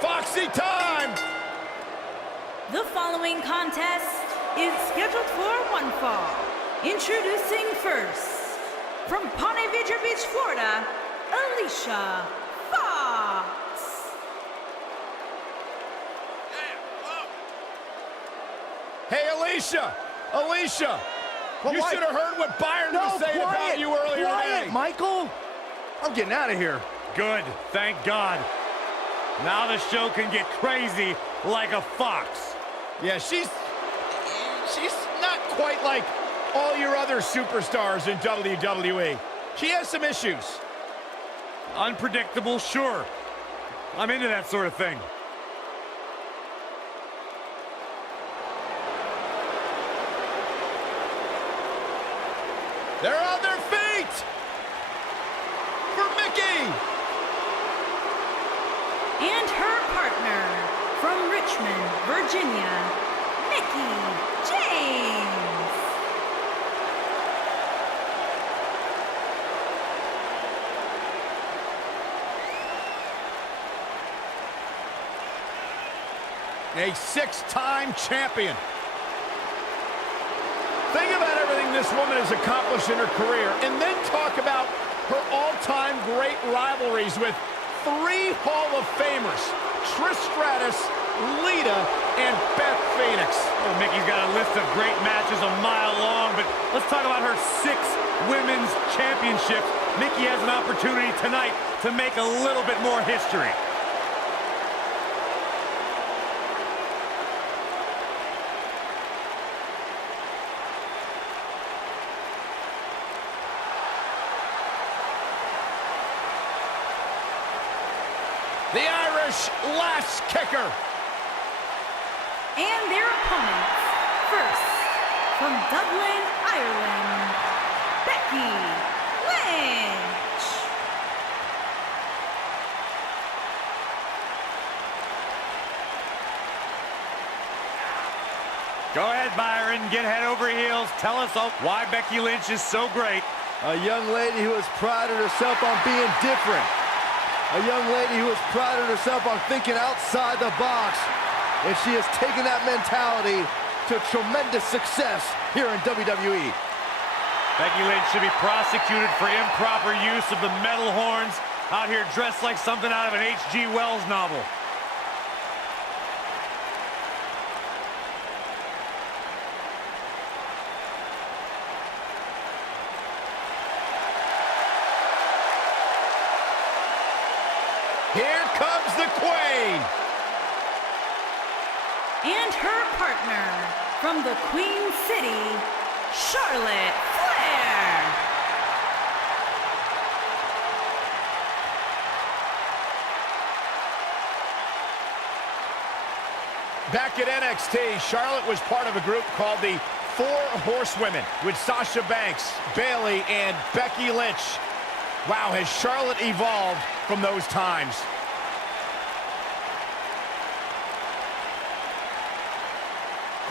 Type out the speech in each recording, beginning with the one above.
Foxy time! The following contest is scheduled for one fall. Introducing first, from Ponte Vedra Beach, Florida, Alicia Fox. Hey, Alicia! Alicia! Well, you should have heard what Byron was saying about you earlier today. Michael! I'm getting out of here. Good, thank God. Now the show can get crazy like a fox. Yeah, she's not quite like all your other superstars in WWE. She has some issues. Unpredictable, sure. I'm into that sort of thing. They're on their feet! For Mickie! And her partner, from Richmond, Virginia, Mickie James. A six-time champion. Think about everything this woman has accomplished in her career, and then talk about her all-time great rivalries with three Hall of Famers, Trish Stratus, Lita, and Beth Phoenix. Well, Mickey's got a list of great matches a mile long, but let's talk about her 6 women's championships. Mickie has an opportunity tonight to make a little bit more history. The Irish lash kicker. And their opponents, first, from Dublin, Ireland, Becky Lynch. Go ahead, Byron. Get head over heels. Tell us all why Becky Lynch is so great. A young lady who has prided herself on being different. A young lady who has prided herself on thinking outside the box. And she has taken that mentality to tremendous success here in WWE. Becky Lynch should be prosecuted for improper use of the metal horns, out here dressed like something out of an H.G. Wells novel. Here comes the Queen. And her partner, from the Queen City, Charlotte Flair. Back at NXT, Charlotte was part of a group called the 4 Horsewomen with Sasha Banks, Bayley, and Becky Lynch. Wow, has Charlotte evolved from those times.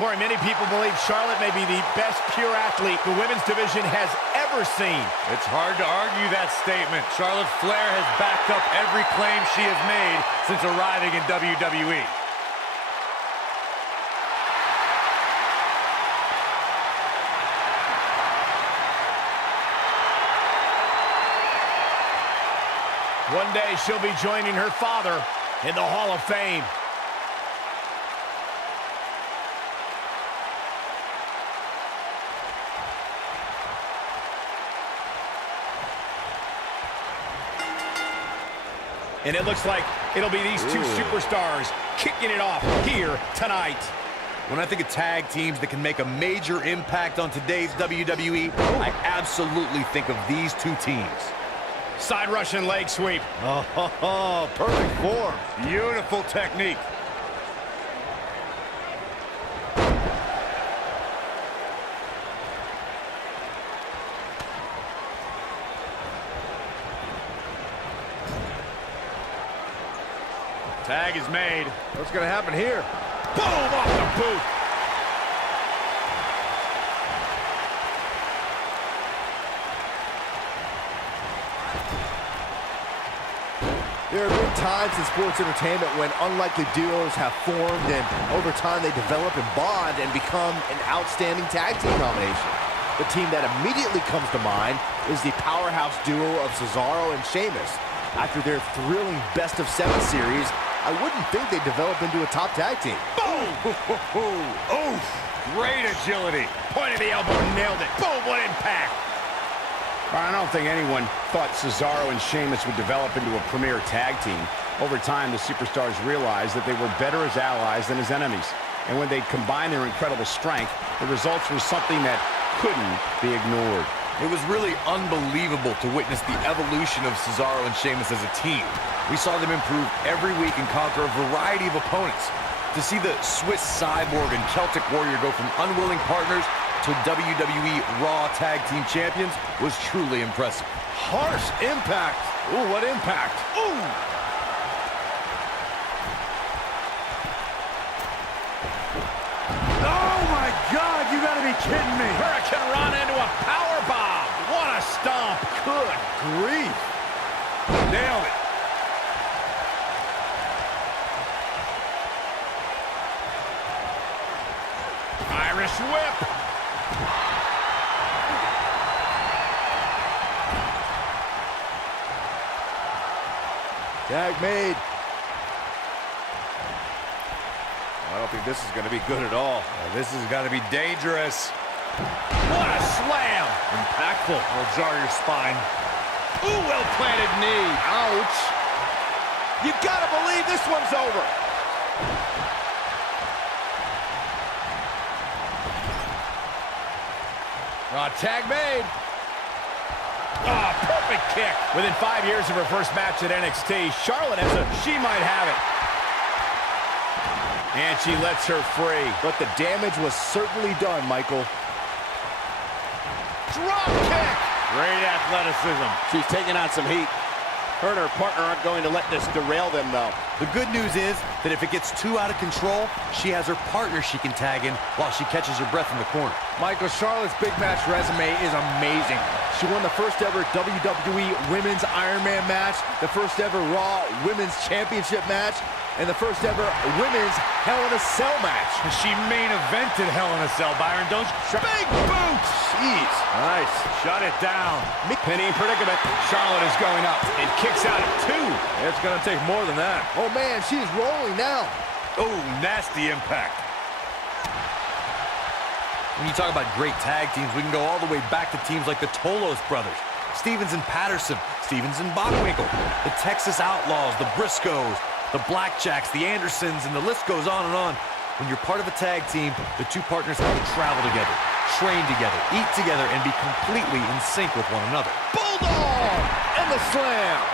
Corey, many people believe Charlotte may be the best pure athlete the women's division has ever seen. It's hard to argue that statement. Charlotte Flair has backed up every claim she has made since arriving in WWE. One day she'll be joining her father in the Hall of Fame. And it looks like it'll be these two superstars kicking it off here tonight. When I think of tag teams that can make a major impact on today's WWE, I absolutely think of these two teams. Side Russian leg sweep. Oh, perfect form. Beautiful technique. Tag is made. What's going to happen here? Boom, off the boot. There have been times in sports entertainment when unlikely duos have formed, and over time they develop and bond and become an outstanding tag team combination. The team that immediately comes to mind is the powerhouse duo of Cesaro and Sheamus. After their thrilling best-of-7 series, I wouldn't think they'd develop into a top tag team. Boom! Oof! Great agility. Point of the elbow, nailed it. Boom, what impact. I don't think anyone thought Cesaro and Sheamus would develop into a premier tag team. Over time, the superstars realized that they were better as allies than as enemies. And when they combined their incredible strength, the results were something that couldn't be ignored. It was really unbelievable to witness the evolution of Cesaro and Sheamus as a team. We saw them improve every week and conquer a variety of opponents. To see the Swiss Cyborg and Celtic Warrior go from unwilling partners to WWE Raw Tag Team Champions was truly impressive. Harsh impact. Ooh, what impact. Ooh! Oh, my God, you gotta be kidding me. Hurricane Rana into a power bomb. What a stomp. Good grief. Nailed it. Irish whip. Tag made. I don't think this is going to be good at all. This has got to be dangerous. What a slam. Impactful. Will jar your spine. Ooh, well-planted knee. Ouch. You gotta believe this one's over. Tag made. Perfect kick. Within 5 years of her first match at NXT, Charlotte has she might have it. And she lets her free. But the damage was certainly done, Michael. Drop kick. Great athleticism. She's taking on some heat. Her and her partner aren't going to let this derail them, though. The good news is that if it gets too out of control, she has her partner she can tag in while she catches her breath in the corner. Michael, Charlotte's big match resume is amazing. She won the first ever WWE Women's Iron Man match, the first ever Raw Women's Championship match, and the first ever Women's Hell in a Cell match. She main evented Hell in a Cell, Byron, don't you? Big boots. Jeez. Nice. Shut it down. Penny in predicament. Charlotte is going up. And kicks out at 2. It's going to take more than that. Oh, man, she's rolling now. Oh, nasty impact. When you talk about great tag teams, we can go all the way back to teams like the Tolos brothers, Stevens and Patterson, Stevens and Bockwinkel, the Texas Outlaws, the Briscoes, the Blackjacks, the Andersons, and the list goes on and on. When you're part of a tag team, the two partners have to travel together, train together, eat together, and be completely in sync with one another. Bulldog and the slam.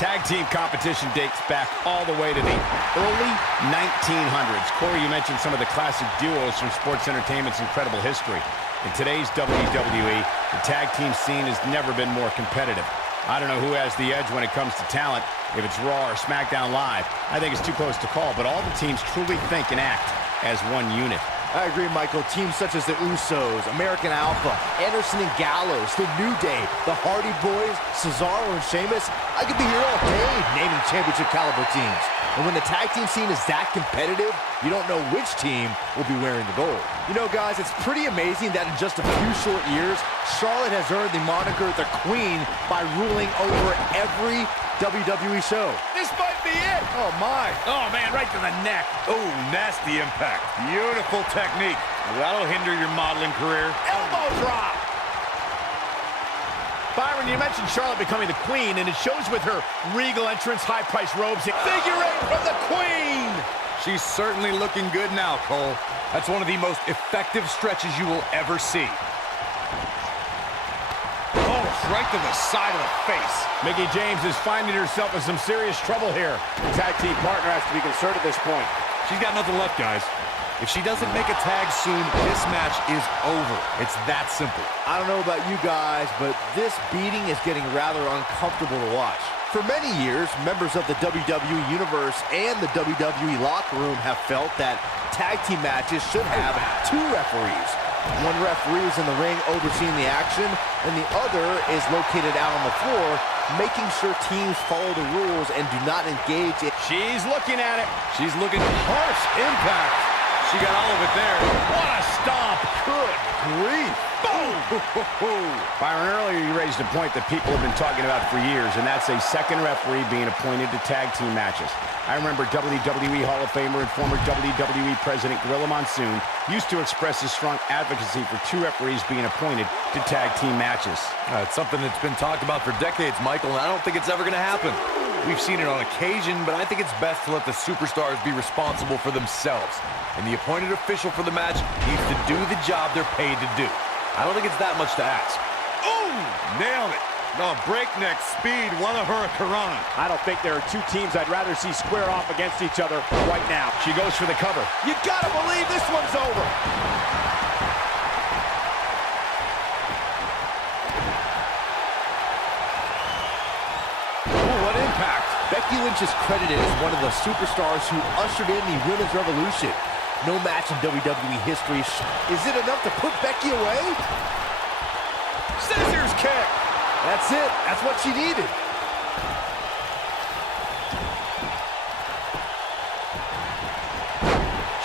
Tag team competition dates back all the way to the early 1900s. Corey, you mentioned some of the classic duos from sports entertainment's incredible history. In today's WWE, the tag team scene has never been more competitive. I don't know who has the edge when it comes to talent, if it's Raw or SmackDown Live. I think it's too close to call, but all the teams truly think and act as one unit. I agree, Michael. Teams such as the Usos, American Alpha, Anderson and Gallows, The New Day, the Hardy Boys, Cesaro and Sheamus. I could be here all day naming championship caliber teams. And when the tag team scene is that competitive, you don't know which team will be wearing the gold. You know, guys, it's pretty amazing that in just a few short years, Charlotte has earned the moniker the Queen by ruling over every WWE show. This might be it. Oh, my. Oh, man, right to the neck. Oh, nasty impact. Beautiful technique. That'll hinder your modeling career. Elbow drop. Byron, you mentioned Charlotte becoming the Queen, and it shows with her regal entrance, high-priced robes. Figure 8 from the Queen. She's certainly looking good now, Cole. That's one of the most effective stretches you will ever see. Oh, right to the side of the face. Mickie James is finding herself in some serious trouble here. The tag team partner has to be concerned at this point. She's got nothing left, guys. If she doesn't make a tag soon, this match is over. It's that simple. I don't know about you guys, but this beating is getting rather uncomfortable to watch. For many years, members of the WWE Universe and the WWE locker room have felt that tag team matches should have 2 referees. One referee is in the ring overseeing the action, and the other is located out on the floor, making sure teams follow the rules and do not engage in. She's looking at it. She's looking harsh impact. She got all of it there. What a stomp. Good grief. Byron, earlier you raised a point that people have been talking about for years, and that's a second referee being appointed to tag team matches. I remember WWE Hall of Famer and former WWE President Gorilla Monsoon used to express his strong advocacy for two referees being appointed to tag team matches. It's something that's been talked about for decades, Michael, and I don't think it's ever going to happen. We've seen it on occasion, but I think it's best to let the superstars be responsible for themselves. And the appointed official for the match needs to do the job they're paid to do. I don't think it's that much to ask. Ooh, nailed it. No, breakneck speed, one of her Corona. I don't think there are two teams I'd rather see square off against each other right now. She goes for the cover. You gotta believe this one's over. Ooh, what impact. Becky Lynch is credited as one of the superstars who ushered in the Women's Revolution. No match in WWE history. Is it enough to put Becky away? Scissors kick. That's it. That's what she needed.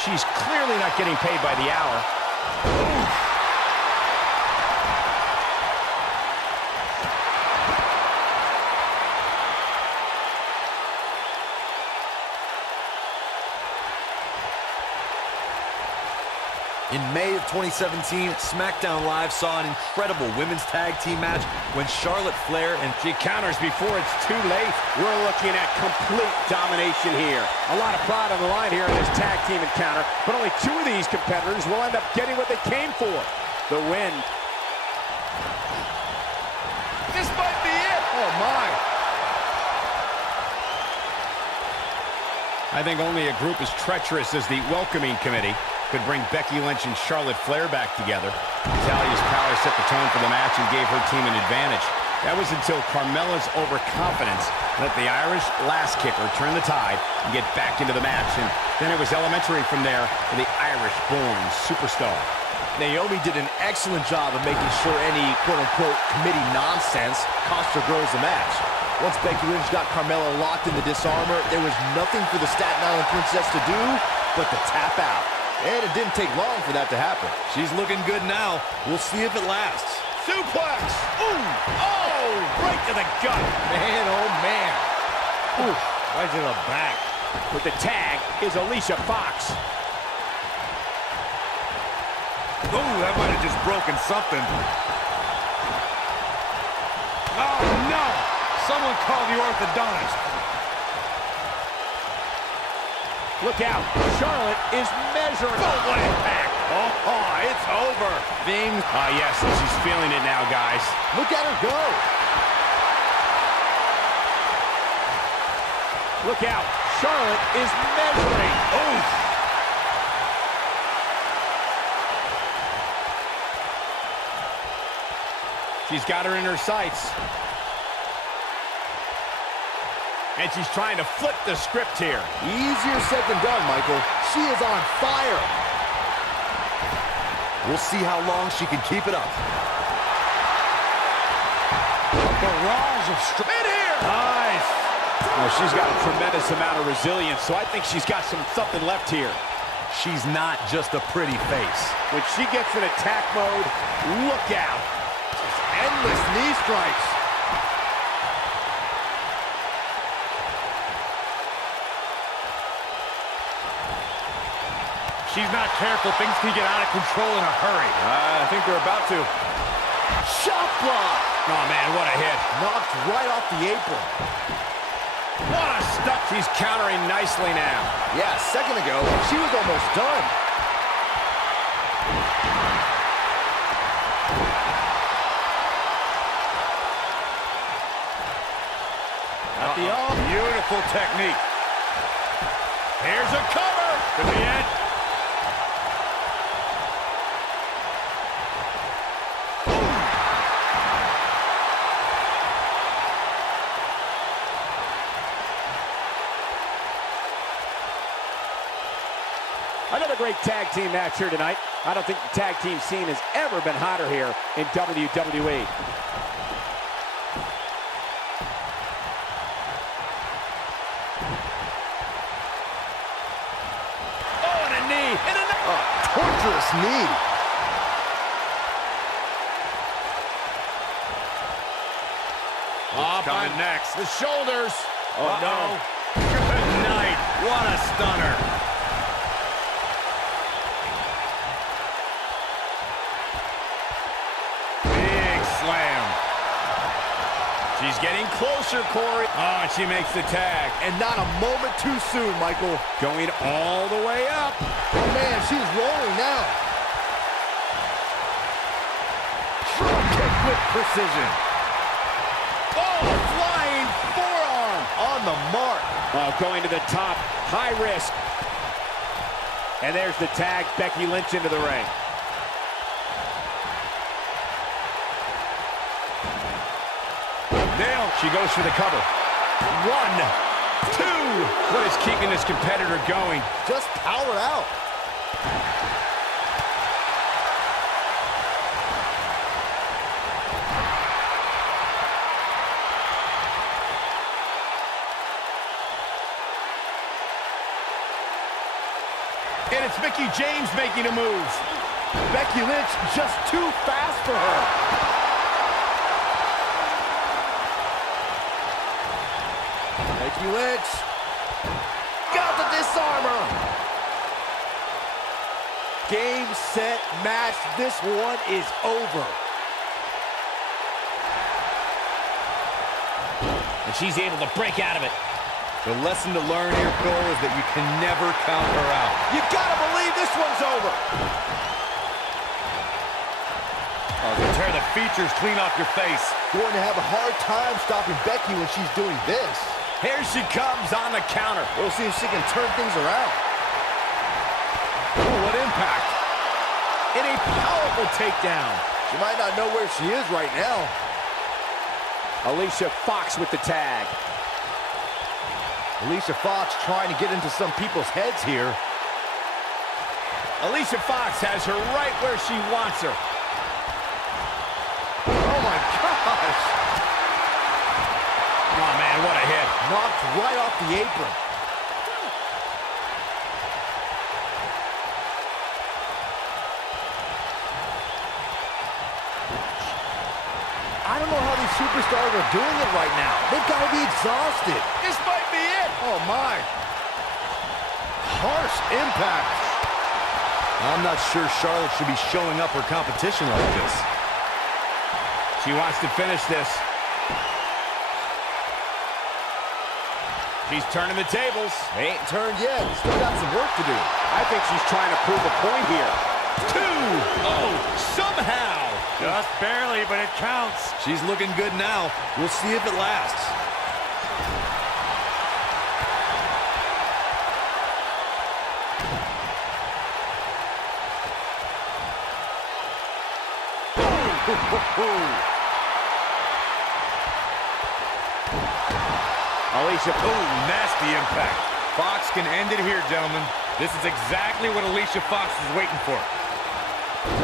She's clearly not getting paid by the hour. In May of 2017, SmackDown Live saw an incredible women's tag team match when Charlotte Flair and She counters before it's too late. We're looking at complete domination here. A lot of pride on the line here in this tag team encounter, but only two of these competitors will end up getting what they came for, the win. This might be it. Oh, my. I think only a group as treacherous as the Welcoming Committee could bring Becky Lynch and Charlotte Flair back together. Natalia's power set the tone for the match and gave her team an advantage. That was until Carmella's overconfidence let the Irish lass kicker turn the tide and get back into the match. And then it was elementary from there for the Irish-born superstar. Naomi did an excellent job of making sure any quote-unquote committee nonsense cost her girls the match. Once Becky Lynch got Carmella locked in the disarmor, there was nothing for the Staten Island Princess to do but to tap out. And it didn't take long for that to happen. she's looking good now. We'll see if it lasts. Suplex. Ooh. Oh, right to the gut. Man, oh man. Ooh, right to the back. With the tag is Alicia Fox. Ooh, that might have just broken something. Oh, no! Someone call the orthodontist. Look out. Charlotte is measuring. Oh, what impact. Oh, it's over. Things. Ah, yes, she's feeling it now, guys. Look at her go. Look out. Charlotte is measuring. Ooh. She's got her in her sights. And she's trying to flip the script here. Easier said than done, Michael. She is on fire. We'll see how long she can keep it up. Barrage of strength. In here. Nice. Well, she's got a tremendous amount of resilience, so I think she's got something left here. She's not just a pretty face. When she gets in attack mode, look out. Endless knee strikes. She's not careful. Things can get out of control in a hurry. I think they're about to. Shot block. Oh, man, what a hit. Knocked right off the apron. What a stuff. She's countering nicely now. Yeah, a second ago, she was almost done. Beautiful technique. Here's a cover. Could be it. Another great tag team match here tonight. I don't think the tag team scene has ever been hotter here in WWE. Oh, and a knee. And a torturous knee. What's coming next? The shoulders. Oh, no. Good night. What a stunner. Big slam. She's getting closer, Corey. Oh, and she makes the tag. And not a moment too soon, Michael. Going all the way up. Oh, man, she's rolling now. Drop kick with precision. Oh, flying forearm. On the mark. Going to the top. High risk. And there's the tag. Becky Lynch into the ring. Nail. She goes for the cover. 1, 2. What is keeping this competitor going? Just power out. And it's Mickie James making a move. Becky Lynch just too fast for her. Becky Lynch got the disarmer. Game, set, match. This one is over. And she's able to break out of it. The lesson to learn here, Cole, is that you can never count her out. You gotta believe this one's over. Oh, to tear the features clean off your face. Going to have a hard time stopping Becky when she's doing this. Here she comes on the counter. We'll see if she can turn things around. Oh, what impact. And a powerful takedown. She might not know where she is right now. Alicia Fox with the tag. Alicia Fox trying to get into some people's heads here. Alicia Fox has her right where she wants her. Oh my gosh! Oh man, what a hit. Knocked right off the apron. I don't know how these superstars are doing it right now. They've got to be exhausted. This might be it. Oh my. Harsh impact. I'm not sure Charlotte should be showing up her competition like this. She wants to finish this. She's turning the tables. They ain't turned yet. Still got some work to do. I think she's trying to prove a point here. 2. Oh, somehow. Just barely, but it counts. She's looking good now. We'll see if it lasts. Alicia, Nasty impact. Fox can end it here, gentlemen. This is exactly what Alicia Fox is waiting for.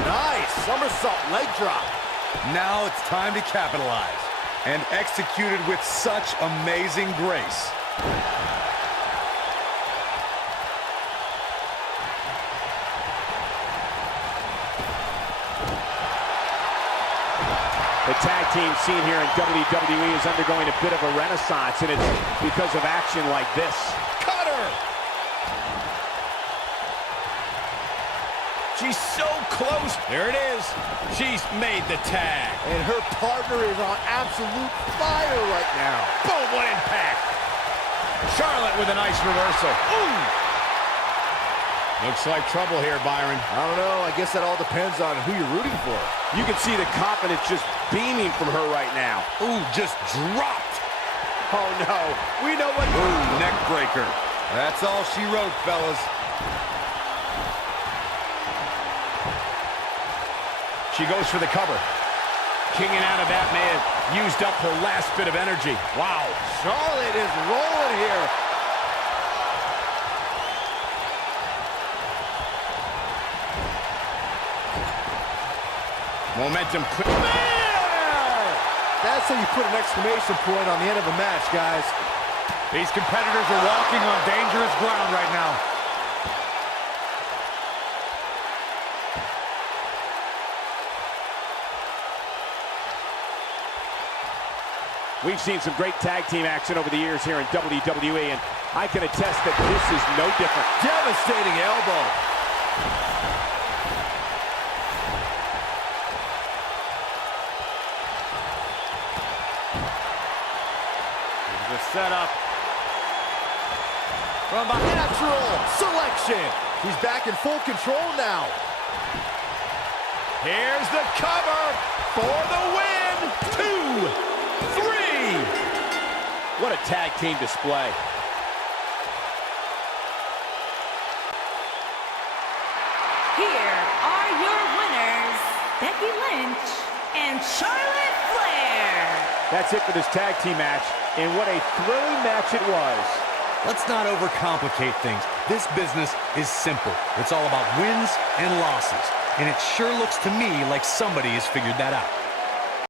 Nice. Somersault leg drop. Now it's time to capitalize. And executed with such amazing grace. the tag team scene here in WWE is undergoing a bit of a renaissance, and it's because of action like this. Cutter! She's so close. There it is. She's made the tag. And her partner is on absolute fire right now. Boom, what impact. Charlotte with a nice reversal. Ooh! Looks like trouble here, Byron. I don't know. I guess that all depends on who you're rooting for. You can see the confidence just beaming from her right now. Ooh, just dropped. Oh, no. We know what... Ooh, neck breaker. That's all she wrote, fellas. She goes for the cover. Kinging out of that man. Used up her last bit of energy. Wow. Charlotte is rolling here. Momentum. That's how you put an exclamation point on the end of a match, guys. These competitors are walking on dangerous ground right now. We've seen some great tag team action over the years here in WWE, and I can attest that this is no different. Devastating elbow. The setup. From a natural selection. He's back in full control now. Here's the cover for the win. 2, 3. What a tag team display. Here are your winners, Becky Lynch and Charlotte Flair. That's it for this tag team match, and what a thrilling match it was. Let's not overcomplicate things. This business is simple. It's all about wins and losses. And it sure looks to me like somebody has figured that out.